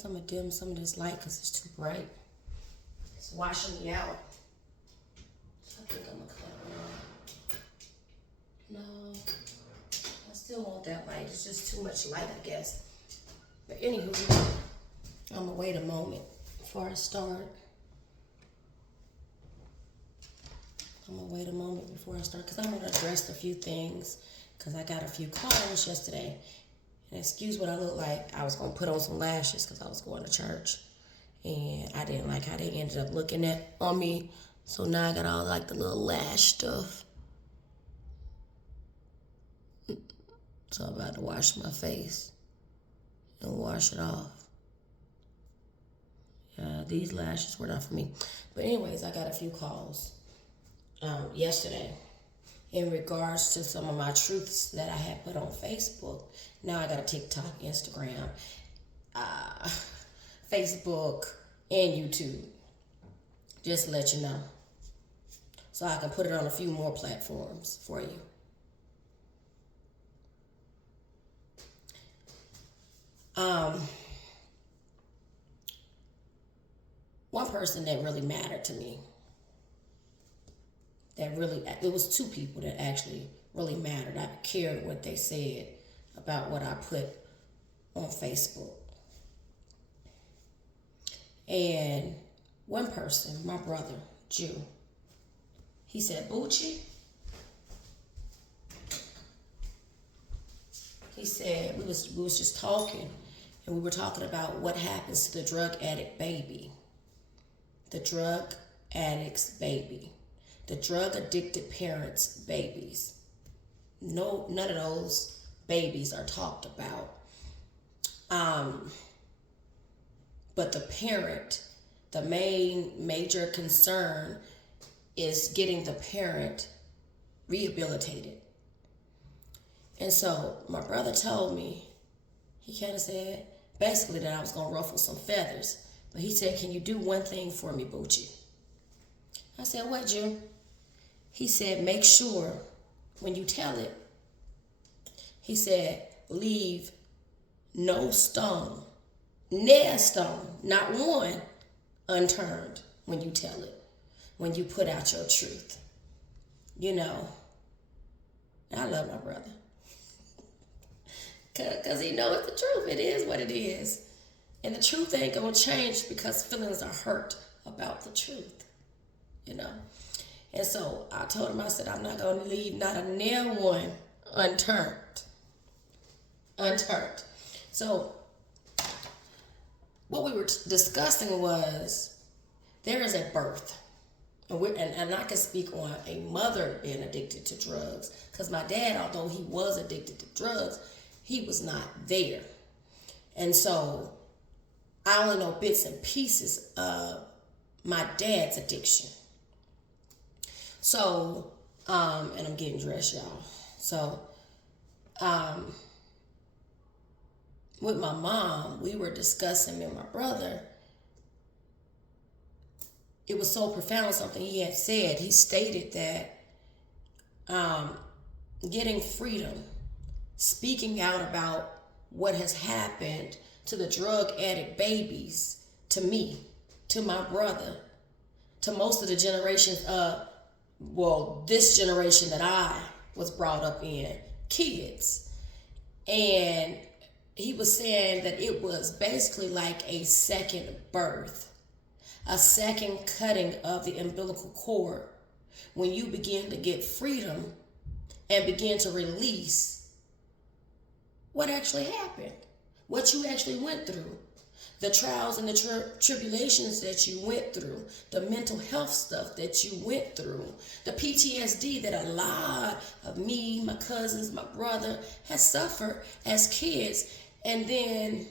guess I'm going to dim some of this light because it's too bright. It's washing me out. So I think I'm going to cut it on. No. I still want that light. It's just too much light, I guess. But anywho, I'm going to wait a moment before I start. Because I'm going to address a few things because I got a few calls yesterday. And excuse what I look like. I was going to put on some lashes because I was going to church. And I didn't like how they ended up looking on me. So now I got all like the little lash stuff. So I'm about to wash my face and wash it off. Yeah, these lashes were not for me. But anyways, I got a few calls yesterday in regards to some of my truths that I had put on Facebook. Now I got a TikTok, Instagram, Facebook, and YouTube. Just to let you know. So I can put it on a few more platforms for you. One person that really mattered to me, it was two people that actually really mattered. I cared what they said about what I put on Facebook. And one person, my brother, Jew, he said, Bucci, he said, we was just talking, and we were talking about what happens to the drug addict baby. The drug addict's baby. The drug addicted parents' babies. No, none of those babies are talked about. But the parent, the major concern is getting the parent rehabilitated. And so my brother told me, he kind of said basically that I was going to ruffle some feathers. But he said, can you do one thing for me, Bucci? I said, what, Jim? He said, make sure when you tell it, he said, leave no stone, not one, unturned when you tell it, when you put out your truth. You know, I love my brother. Because he knows the truth. It is what it is. And the truth ain't going to change because feelings are hurt about the truth, you know. And so I told him, I said, I'm not going to leave not a nail one unturned. So what we were discussing was there is a birth. And I can speak on a mother being addicted to drugs because my dad, although he was addicted to drugs, he was not there. And so I only know bits and pieces of my dad's addiction. So, and I'm getting dressed, y'all. So, with my mom, we were discussing, me and my brother. It was so profound, something he had said. He stated that getting freedom, speaking out about what has happened to the drug addict babies, to me, to my brother, to most of the generations of, this generation that I was brought up in, kids. And he was saying that it was basically like a second birth, a second cutting of the umbilical cord when you begin to get freedom and begin to release what actually happened, what you actually went through, the trials and the tribulations that you went through, the mental health stuff that you went through, the PTSD that a lot of me, my cousins, my brother has suffered as kids. And then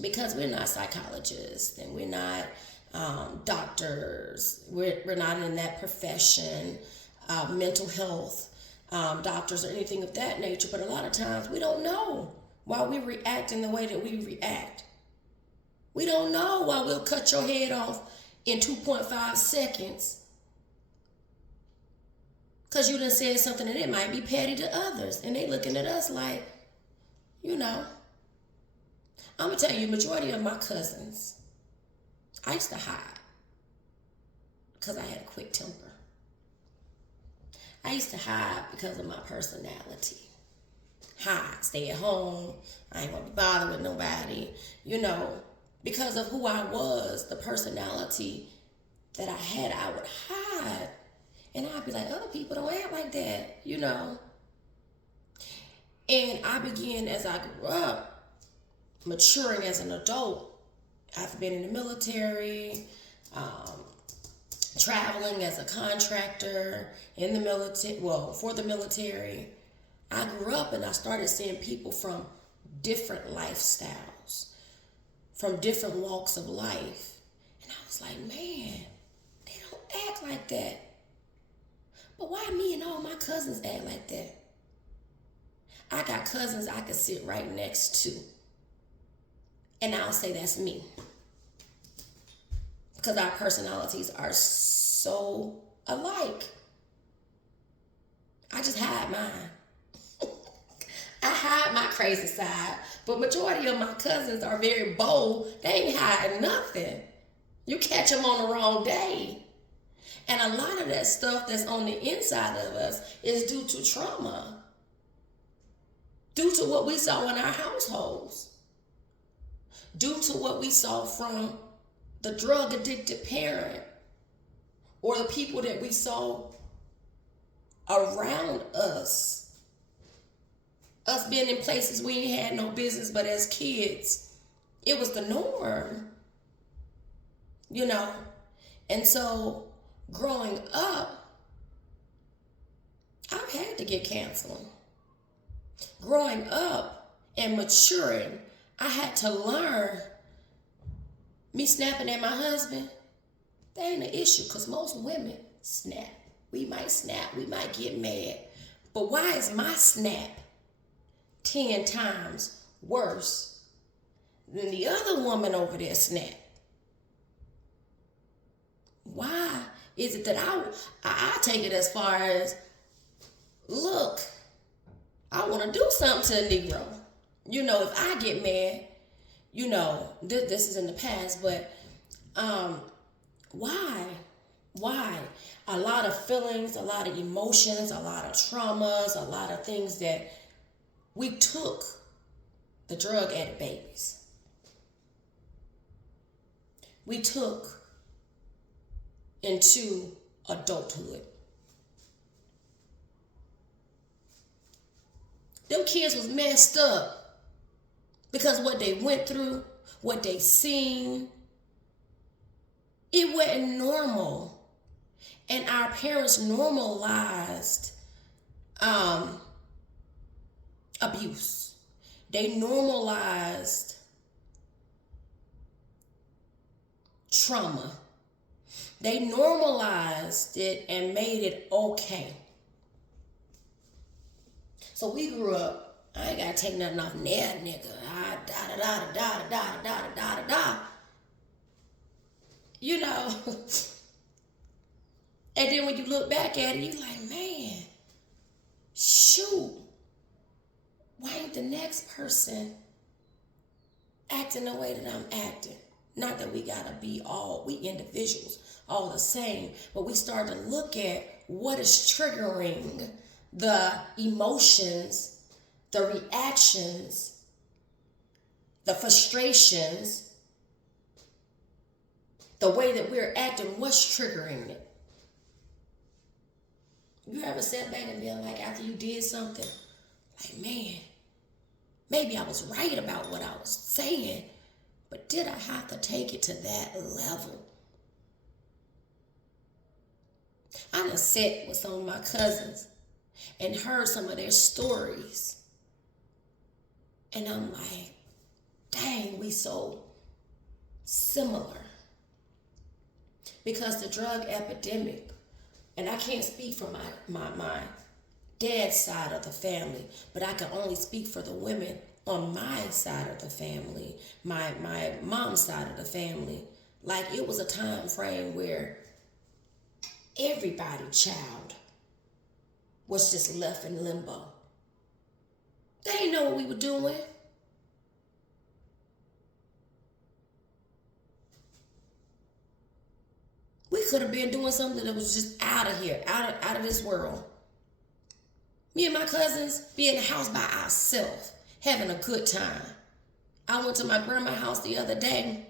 because we're not psychologists and we're not doctors, we're not in that profession, mental health doctors or anything of that nature, but a lot of times we don't know why we react in the way that we react. We don't know why we'll cut your head off in 2.5 seconds because you done said something and it might be petty to others, and they looking at us like, you know. I'm going to tell you, majority of my cousins, I used to hide because I had a quick temper. I used to hide because of my personality. Hide, stay at home. I ain't going to be bothered with nobody. Because of who I was, the personality that I had, I would hide. And I'd be like, other people don't act like that, And I began, as I grew up, maturing as an adult. I've been in the military, traveling as a contractor in the military, for the military. I grew up and I started seeing people from different lifestyles, from different walks of life. And I was like, man, they don't act like that. But why me and all my cousins act like that? I got cousins I could sit right next to. And I'll say that's me. Because our personalities are so alike. I just hide mine. I hide my crazy side. But majority of my cousins are very bold. They ain't hiding nothing. You catch them on the wrong day. And a lot of that stuff that's on the inside of us is due to trauma. Due to what we saw in our households. Due to what we saw from the drug addicted parent or the people that we saw around us. Us being in places we ain't had no business, but as kids, it was the norm. And so growing up, I've had to get counseling. Growing up and maturing, I had to learn. Me snapping at my husband, that ain't an issue because most women snap. We might snap, we might get mad. But why is my snap 10 times worse than the other woman over there snap? Why is it that I take it as far as, look, I want to do something to a Negro. If I get mad, this is in the past, but why? Why? A lot of feelings, a lot of emotions, a lot of traumas, a lot of things that we took the drug addict babies. We took into adulthood. Them kids was messed up because what they went through, what they seen, it wasn't normal. And our parents normalized abuse. They normalized trauma. They normalized it and made it okay. So we grew up, I ain't gotta take nothing off that nigga. And then when you look back at it, you like, man, shoot, why ain't the next person acting the way that I'm acting? Not that we gotta be we individuals, all the same, but we start to look at what is triggering the emotions, the reactions, the frustrations, the way that we're acting, what's triggering it? You ever sat back and been like, after you did something, like, man, maybe I was right about what I was saying, but did I have to take it to that level? I done sat with some of my cousins and heard some of their stories. And I'm like, dang, we so similar. Because the drug epidemic, and I can't speak for my dad's side of the family, but I can only speak for the women on my side of the family, my mom's side of the family. Like, it was a time frame where everybody child was just left in limbo. They didn't know what we were doing. could have been doing something that was just out of here, out of this world. Me and my cousins be in the house by ourselves, having a good time. I went to my grandma's house the other day,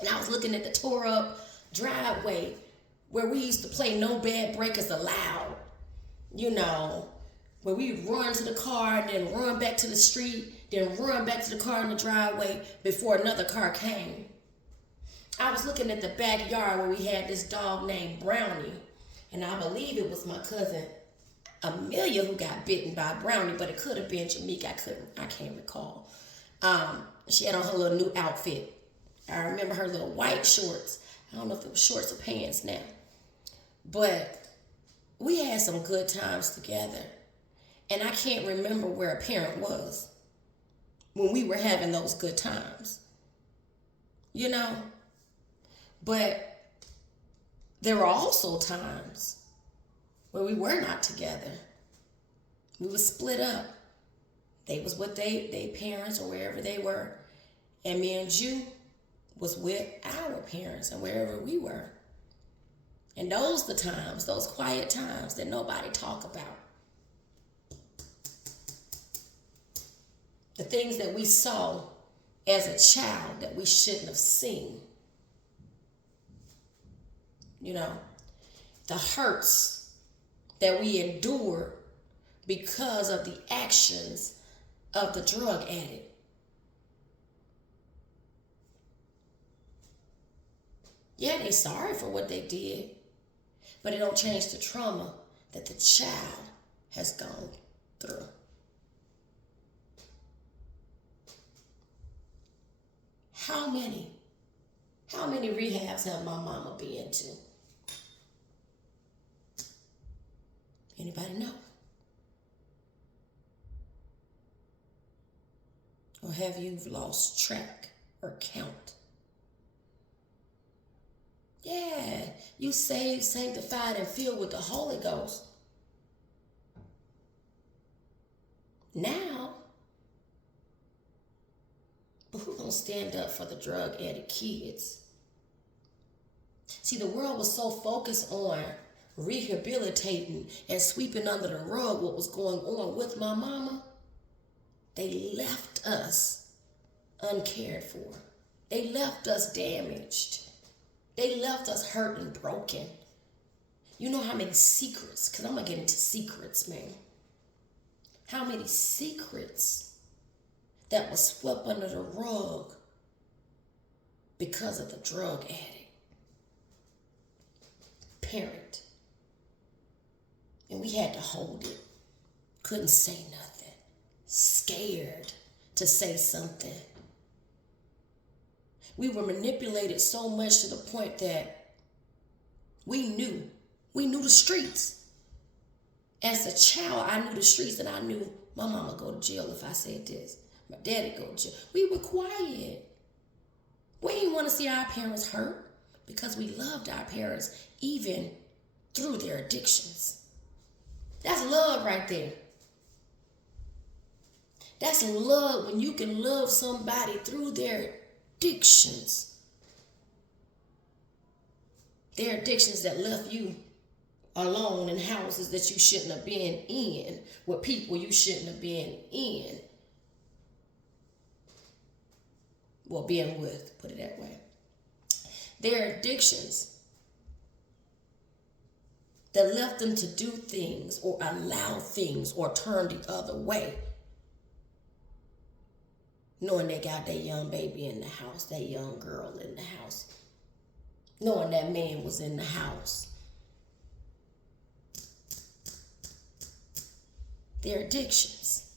and I was looking at the tore up driveway where we used to play No Bad Breakers Allowed. You know, where we run to the car and then run back to the street, then run back to the car in the driveway before another car came. I was looking at the backyard where we had this dog named Brownie, and I believe it was my cousin Amelia who got bitten by Brownie, but it could have been Jamaica. I can't recall. She had on her little new outfit. I remember her little white shorts. I don't know if it was shorts or pants now, but we had some good times together, and I can't remember where a parent was when we were having those good times, you know. But there were also times where we were not together. We were split up. They was with they parents or wherever they were, and me and you was with our parents and wherever we were. And those the times, those quiet times that nobody talk about. The things that we saw as a child that we shouldn't have seen. You know, the hurts that we endure because of the actions of the drug addict. Yeah, they sorry for what they did, but it don't change the trauma that the child has gone through. How many rehabs have my mama been to? Anybody know? Or have you lost track or count? Yeah, you saved, sanctified, and filled with the Holy Ghost. Now, but who gonna stand up for the drug addict kids? See, the world was so focused on rehabilitating and sweeping under the rug what was going on with my mama. They left us uncared for. They left us damaged. They left us hurt and broken. You know how many secrets, because I'm going to get into secrets, man. How many secrets that was swept under the rug because of the drug addict parent. And we had to hold it. Couldn't say nothing. Scared to say something. We were manipulated so much to the point that we knew the streets. As a child, I knew the streets, and I knew my mama go to jail if I said this. My daddy go to jail. We were quiet. We didn't want to see our parents hurt because we loved our parents even through their addictions. That's love right there. That's love when you can love somebody through their addictions. Their addictions that left you alone in houses that you shouldn't have been in, with people you shouldn't have been in. Well, being with, put it that way. Their addictions that left them to do things or allow things or turn the other way, knowing they got that young baby in the house, that young girl in the house, knowing that man was in the house. Their addictions.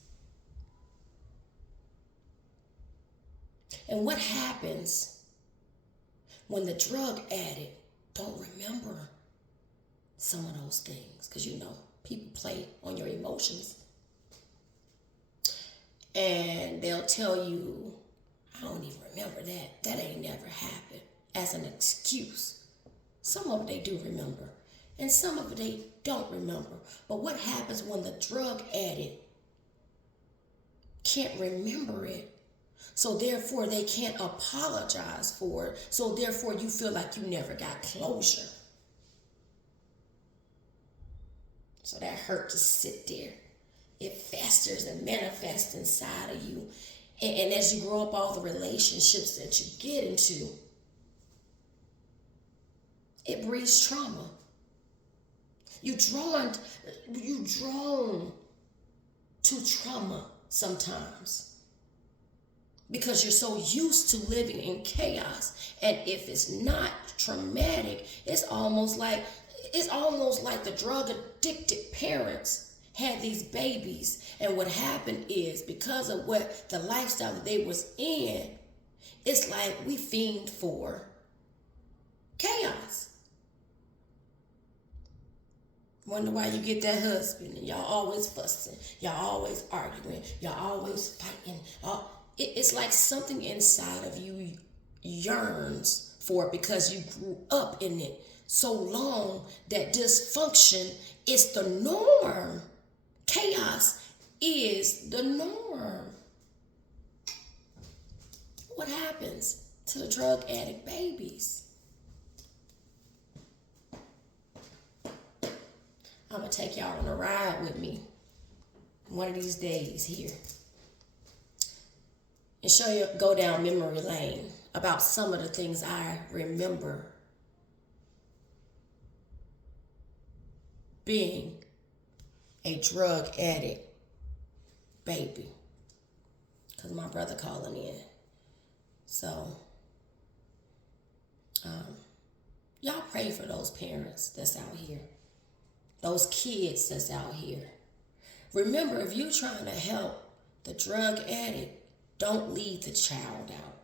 And what happens when the drug addict don't remember some of those things? Because you know, people play on your emotions. And they'll tell you, I don't even remember that. That ain't never happened, as an excuse. Some of it they do remember, and some of it they don't remember. But what happens when the drug addict can't remember it? So therefore they can't apologize for it. So therefore you feel like you never got closure. So that hurt just sit there. It festers and manifests inside of you. And as you grow up, all the relationships that you get into, it breeds trauma. You drawn to trauma sometimes because you're so used to living in chaos. And if it's not traumatic, it's almost like the drug addicted parents had these babies, and what happened is because of what the lifestyle that they was in, it's like we fiend for chaos. Wonder why you get that husband and y'all always fussing, y'all always arguing, y'all always fighting. It's like something inside of you yearns for it because you grew up in it so long that dysfunction is the norm. Chaos is the norm. What happens to the drug addict babies? I'm going to take y'all on a ride with me one of these days here and show you, go down memory lane about some of the things I remember being a drug addict baby, because my brother calling in. So y'all pray for those parents that's out here, those kids that's out here. Remember, if you're trying to help the drug addict, don't leave the child out.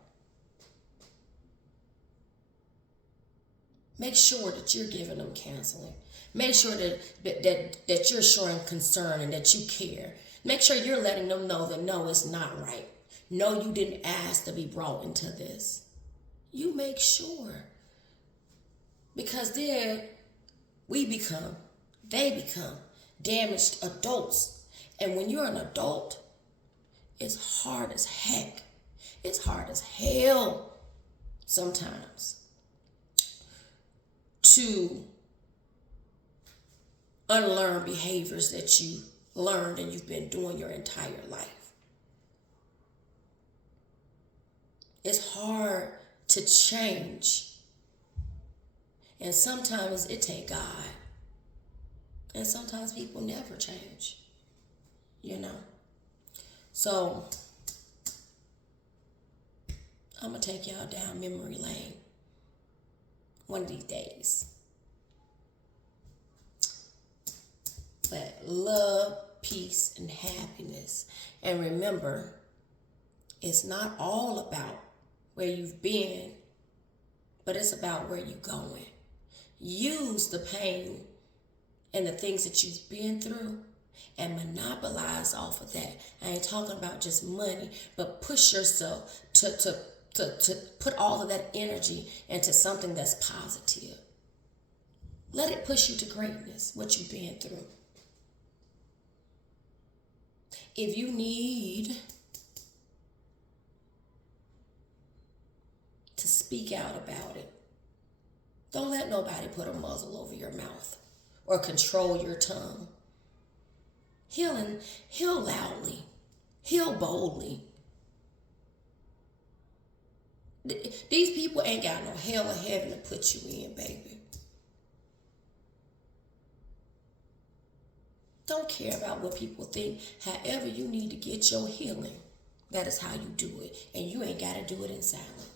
Make sure that you're giving them counseling. Make sure that you're showing concern and that you care. Make sure you're letting them know that no, it's not right. No, you didn't ask to be brought into this. You make sure. Because then they become damaged adults. And when you're an adult, it's hard as heck. It's hard as hell sometimes to unlearn behaviors that you learned and you've been doing your entire life. It's hard to change. And sometimes it takes God. And sometimes people never change. So I'm going to take y'all down memory lane one of these days. But love, peace, and happiness. And remember, it's not all about where you've been, but it's about where you're going. Use the pain and the things that you've been through and monopolize off of that. I ain't talking about just money, but push yourself to put all of that energy into something that's positive. Let it push you to greatness, what you've been through. If you need to speak out about it, don't let nobody put a muzzle over your mouth or control your tongue. Heal loudly, heal boldly. These people ain't got no hell or heaven to put you in, baby. Don't care about what people think. However you need to get your healing, that is how you do it. And you ain't got to do it in silence.